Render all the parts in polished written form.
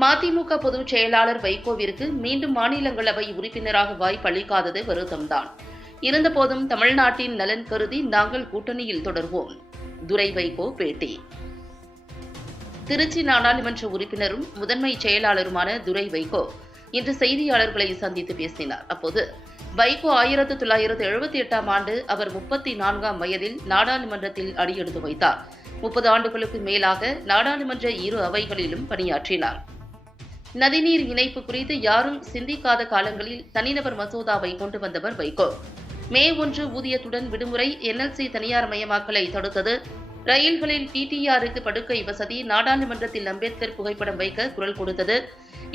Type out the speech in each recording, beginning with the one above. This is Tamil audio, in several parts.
மதிமுக பொதுச் செயலாளர் வைகோவிற்கு மீண்டும் மாநிலங்களவை உறுப்பினராக வாய்ப்பு அளிக்காதது வருத்தம்தான். இருந்தபோதும் தமிழ்நாட்டின் நலன் கருதி நாங்கள் கூட்டணியில் தொடர்வோம். துரை வைகோ பேட்டி. திருச்சி நாடாளுமன்ற உறுப்பினரும் முதன்மை செயலாளருமான துரை வைகோ இன்று செய்தியாளர்களை சந்தித்து பேசினார். அப்போது வைகோ 1978ஆம் ஆண்டு அவர் 34ஆம் வயதில் நாடாளுமன்றத்தில் அடியெடுத்து வைத்தார். 30 ஆண்டுகளுக்கு மேலாக நாடாளுமன்ற இரு அவைகளிலும் பணியாற்றினார். நதிநீர் இணைப்பு குறித்து யாரும் சிந்திக்காத காலங்களில் தனிநபர் மசோதாவை கொண்டு வந்தவர் வைகோ. மே 1 ஊதியத்துடன் விடுமுறை, NLC தனியார் மயமாக்கலை தடுத்தது, ரயில்களில் TTRக்கு படுக்கை வசதி, நாடாளுமன்றத்தில் அம்பேத்கர் புகைப்படம் வைக்க குரல் கொடுத்தது,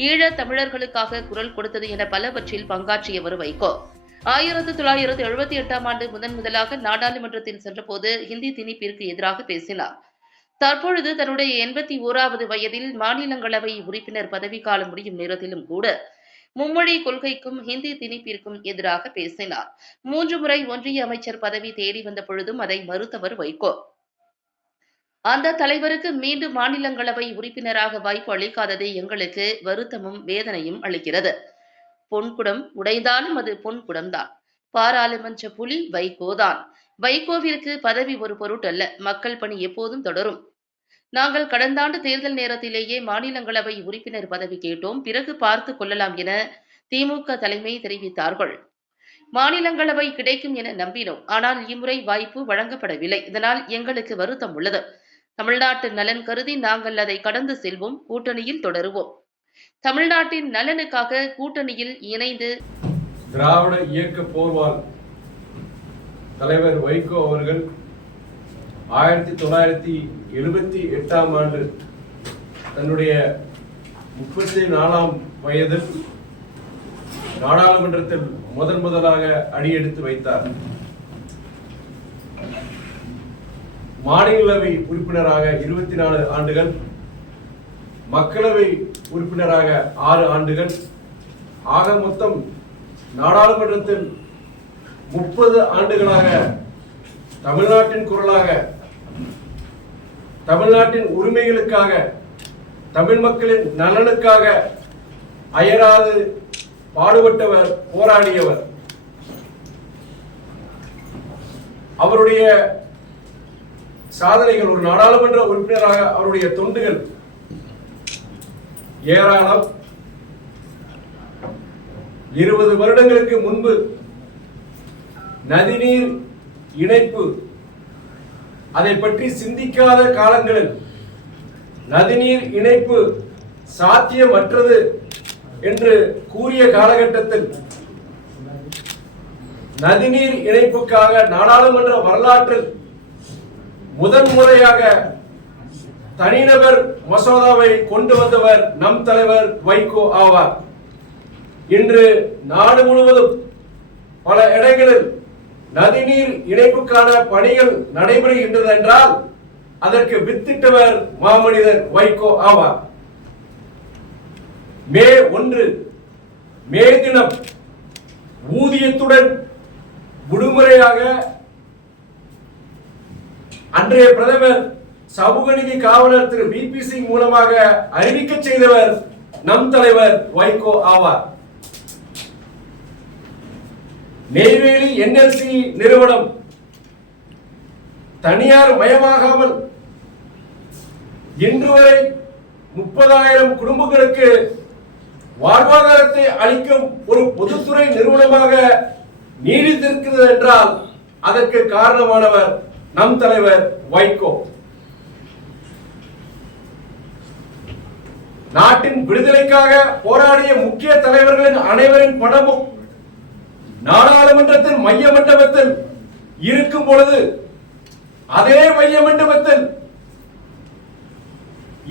ஈழத் தமிழர்களுக்காக குரல் கொடுத்தது என பலவற்றில் பங்காற்றியவர் வைகோ. 1978ஆம் ஆண்டு முதலாக நாடாளுமன்றத்தில் சென்றபோது ஹிந்தி திணிப்பிற்கு எதிராக பேசினார். தற்பொழுது தன்னுடைய 81வது வயதில் மாநிலங்களவை உறுப்பினர் பதவிக்காலம் முடியும் நேரத்திலும் கூட மும்மொழி கொள்கைக்கும் ஹிந்தி திணிப்பிற்கும் எதிராக பேசினார். 3 முறை ஒன்றிய அமைச்சர் பதவி தேடி வந்த பொழுதும் அதை மறுத்தவர் வைகோ. அந்த தலைவருக்கு மீண்டும் மாநிலங்களவை உறுப்பினராக வாய்ப்பு அளிக்காதது எங்களுக்கு வருத்தமும் வேதனையும் அளிக்கிறது. பொன்குடம் உடைந்தாலும் அது பொன்குடம்தான். பாராளுமன்ற புலி வைகோதான். வைகோவிற்கு பதவி ஒரு பொருட்டல்ல. மக்கள் பணி எப்போதும் தொடரும். நாங்கள் கடந்த ஆண்டு தேர்தல் நேரத்திலேயே மாநிலங்களவை உறுப்பினர் பதவி கேட்டோம், பிறகு பார்த்துக் கொள்ளலாம் என திமுக தலைமை தெரிவித்தார்கள். மாநிலங்களவை கிடைக்கும் என நம்பினோம். ஆனால் இம்முறை வாய்ப்பு வழங்கப்படவில்லை. இதனால் எங்களுக்கு வருத்தம் உள்ளது. தமிழ்நாட்டு நலன் கருதி நாங்கள் அதை கடந்து செல்வோம். கூட்டணியில் தொடருவோம். தமிழ்நாட்டின் நலனுக்காக கூட்டணியில் இணைந்து திராவிட இயக்க போர்வால் தலைவர் வைகோ அவர்கள் 1978ஆம் ஆண்டு தன்னுடைய 34ஆம் வயதில் நாடாளுமன்றத்தில் முதலாக அடியெடுத்து வைத்தார். மாநிலங்களவை உறுப்பினராக 24 ஆண்டுகள், மக்களவை உறுப்பினராக 6 ஆண்டுகள், ஆக மொத்தம் நாடாளுமன்றத்தில் 30 ஆண்டுகளாக தமிழ்நாட்டின் குரலாக, தமிழ்நாட்டின் உரிமைகளுக்காக, தமிழ் மக்களின் நலனுக்காக அயராது பாடுபட்டவர், போராடியவர். அவருடைய சாதனைகள், ஒரு நாடாளுமன்ற உறுப்பினராக அவருடைய தொண்டுகள் ஏராளம். 20 வருடங்களுக்கு முன்பு நதிநீர் இணைப்பு, அதை பற்றி சிந்திக்காத காலங்களில் நதிநீர் இணைப்பு சாத்தியமற்றது என்று கூறிய காலகட்டத்தில் நதிநீர் இணைப்புக்காக நாடாளுமன்ற வரலாற்றில் முதன்முறையாக தனிநபர் மசோதாவை கொண்டு வந்தவர் நம் தலைவர் வைகோ ஆவார். இன்று நாடு முழுவதும் பல இடங்களில் நதிநீர் இணைப்புக்கான பணிகள் நடைபெறுகின்றது என்றால் அதற்கு வித்திட்டவர் மாமனிதர் வைகோ ஆவார். மே 1 மே தினம் ஊதியத்துடன் விடுமுறையாக அன்றைய பிரதமர் சமூக நீதி காவலர் திரு VP சிங் மூலமாக அறிவிக்க செய்தவர் நம் தலைவர் வைகோ ஆவார். நெய்வேலி NLC நிறுவனம் தனியார் மயமாகாமல் இன்று வரை 30,000 குடும்பங்களுக்கு வாழ்வாதாரத்தை அளிக்கும் ஒரு பொதுத்துறை நிறுவனமாக நீடித்திருக்கிறது என்றால் அதற்கு காரணமானவர் நம் தலைவர் வைகோ. நாட்டின் விடுதலைக்காக போராடிய முக்கிய தலைவர்களின் அனைவரின் படமும் நாடாளுமன்றத்தின் மைய மண்டபத்தில் இருக்கும் பொழுது அதே மைய மண்டபத்தில்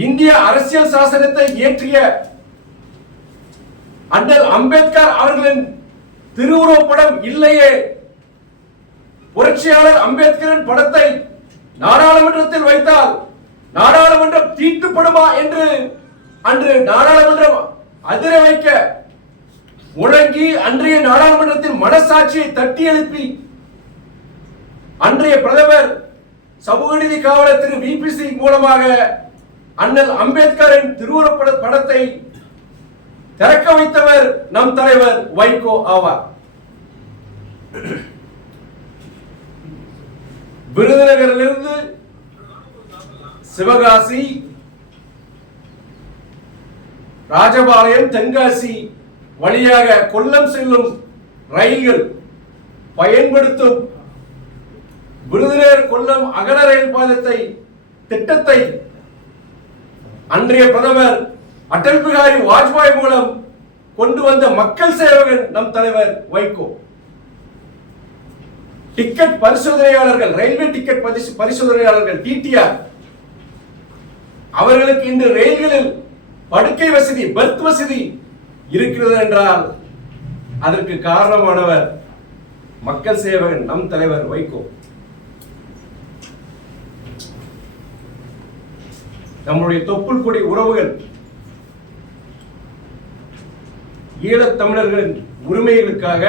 இந்திய அரசியல் சாசனத்தை இயற்றிய அண்ணல் அம்பேத்கர் அவர்களின் திருவுருவப்படம் இல்லையே. புரட்சியாளர் அம்பேத்கரின் படத்தை நாடாளுமன்றத்தில் வைத்தால் நாடாளுமன்றம் தீட்டுப்படுமா என்று அன்று நாடாளுமன்றம் அதிர வைக்க முழங்கி அன்றைய நாடாளுமன்றத்தின் மனசாட்சியை தட்டி எழுப்பி அன்றைய பிரதமர் சமூக நீதி காவலர் திரு VP சிங் மூலமாக அண்ணல் அம்பேத்கரின் திருவுருவ படத்தை திறக்க வைத்தவர் நம் தலைவர் வைகோ ஆவார். விருதுநகரிலிருந்து சிவகாசி, ராஜபாளையம், தென்காசி வழியாக கொல்லம் செல்லும் ரயில்கள் பயன்படுத்தும் விருதுநகர் கொல்லம் அகல ரயில் பாதத்தை திட்டத்தை அன்றைய பிரதமர் அடல் பிகாரி வாஜ்பாய் மூலம் கொண்டு வந்த மக்கள் சேவகன் நம் தலைவர் வைகோ. டிக்கெட் பரிசோதனையாளர்கள், ரயில்வே டிக்கெட் பரிசோதனையாளர்கள் டிடிஆர் அவர்களுக்கு இன்று ரயில்களில் படுக்கை வசதி, பெர்த் வசதி இருக்கிறது என்றால் அதற்கு காரணமானவர் மக்கள் சேவகன் நம் தலைவர் வைகோ. நம்முடைய தொப்புள் கொடி உறவுகள் ஈழத் தமிழர்களின் உரிமைகளுக்காக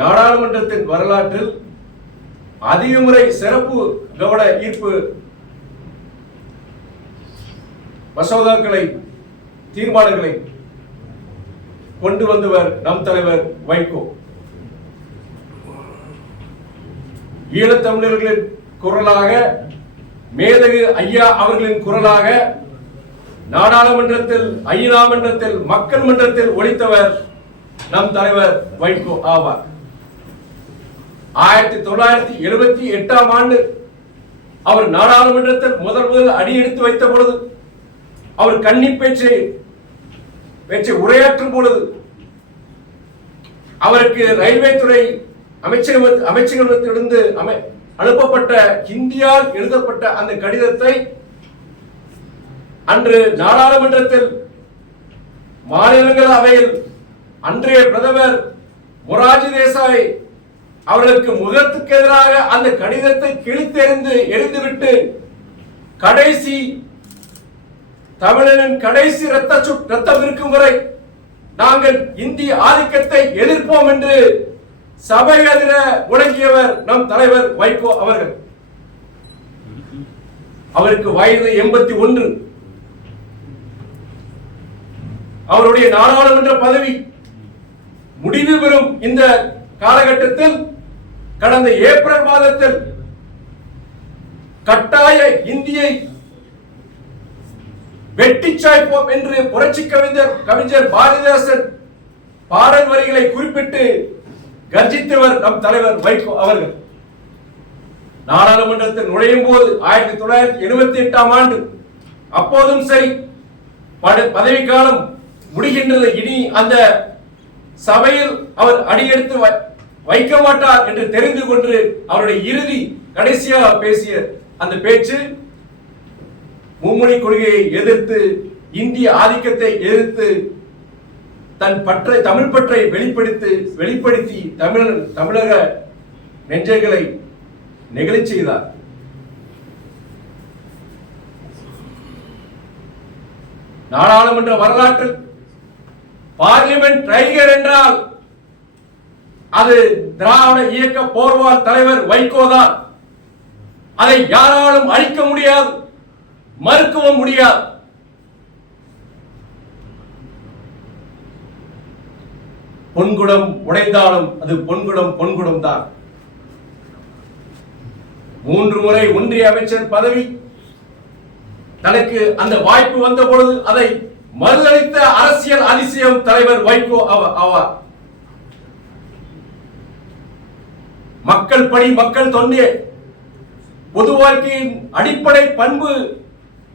நாடாளுமன்றத்தின் வரலாற்றில் அதிக முறை சிறப்பு கவன ஈர்ப்பு மசோதாக்களை, தீர்மானங்களை கொண்டு வந்தவர் நம் தலைவர் வைகோ. ஈழத் தமிழர்களின் குரலாக, மேதகு ஐயா அவர்களின் குரலாக நாடாளுமன்றத்தில், ஐநா மன்றத்தில், மக்கள் மன்றத்தில் ஒலித்தவர் நம் தலைவர் வைகோ ஆவார். 1978ஆம் ஆண்டு அவர் நாடாளுமன்றத்தில் முதல் அடியெடுத்து வைத்த பொழுது, அவர் கன்னி பேச்சை உரையாற்றும் பொழுது அவருக்கு ரயில்வே துறை அமைச்சகத்திலிருந்து அனுப்பப்பட்ட ஹிந்தியால் எழுதப்பட்ட அந்த கடிதத்தை அன்று நாடாளுமன்றத்தில் மாநிலங்களவையில் அன்றைய பிரதமர் மொரார்ஜி தேசாய் அவர்களுக்கு முகத்துக்கு எதிராக அந்த கடிதத்தை எரிந்துவிட்டு கடைசி தமிழனின் கடைசி ரத்தம் இருக்கும் வரை நாங்கள் இந்திய ஆதிக்கத்தை எதிர்ப்போம் என்று சபை அதிர முழங்கியவர் நம் தலைவர் வைகோ அவர்கள். அவருக்கு வயது 81. அவருடைய நாடாளுமன்ற பதவி முடிவு பெறும் இந்த காலகட்டத்தில் கடந்த ஏப்ரல் மாதத்தில் கட்டாய இந்தியை வெட்டி சாய்ப்போம் என்று புரட்சி கவிஞர் பாரதிதாசன் பாடல் வரிகளை குறிப்பிட்டு கர்ஜித்தவர் நம் தலைவர் வைகோ அவர்கள். நாடாளுமன்றத்தில் நுழையும் போது 1978ஆம் ஆண்டு, அப்போதும் சரி பதவிக்காலம் முடிகின்றது, இனி அந்த சபையில் அவர் அடியெடுத்து வைக்க மாட்டார் என்று தெரிந்து கொண்டு அவருடைய இறுதி கடைசியாக பேசிய அந்த பேச்சு மும்மொழி கொள்கையை எதிர்த்து, இந்திய ஆதிக்கத்தை எதிர்த்து, தன் தமிழ் பற்றை வெளிப்படுத்தி தமிழக நெஞ்சங்களை நெகிழச் செய்தார். நாடாளுமன்ற வரலாற்றில் பார்லிமெண்ட் டைகர் என்றால் அது திராவிட இயக்க போர்வால் தலைவர் வைகோதான். அதை யாராலும் அழிக்க முடியாது, மறுக்கவும் முடியாது. பொன்குடம் உடைந்தாலும் அது பொன்குடம் தான். 3 முறை ஒன்றிய அமைச்சர் பதவி, தனக்கு அந்த வாய்ப்பு வந்த பொழுது அதை மறுதளித்த அரசியல் அதிசயம் தலைவர் வைகோ ஆவார். மக்கள் பணி, மக்கள் தொண்டே, பொது வாழ்க்கையின் அடிப்படை பண்பு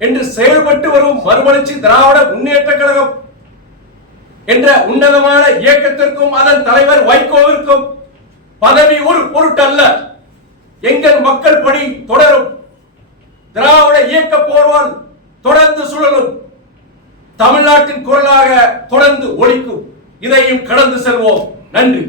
என்று செயல்பட்டு வரும் மறுமலர்ச்சி திராவிட முன்னேற்ற கழகம் என்ற உன்னதமான இயக்கத்திற்கும் அதன் தலைவர் வைகோவிற்கும் பதவி ஒரு பொருட்டல்ல. எங்கள் மக்கள் பணி தொடரும். திராவிட இயக்க போர்வால் தொடர்ந்து சுழலும். தமிழ்நாட்டின் குரலாக தொடர்ந்து ஒலிக்கும். இதையும் கடந்து செல்வோம். நன்றி.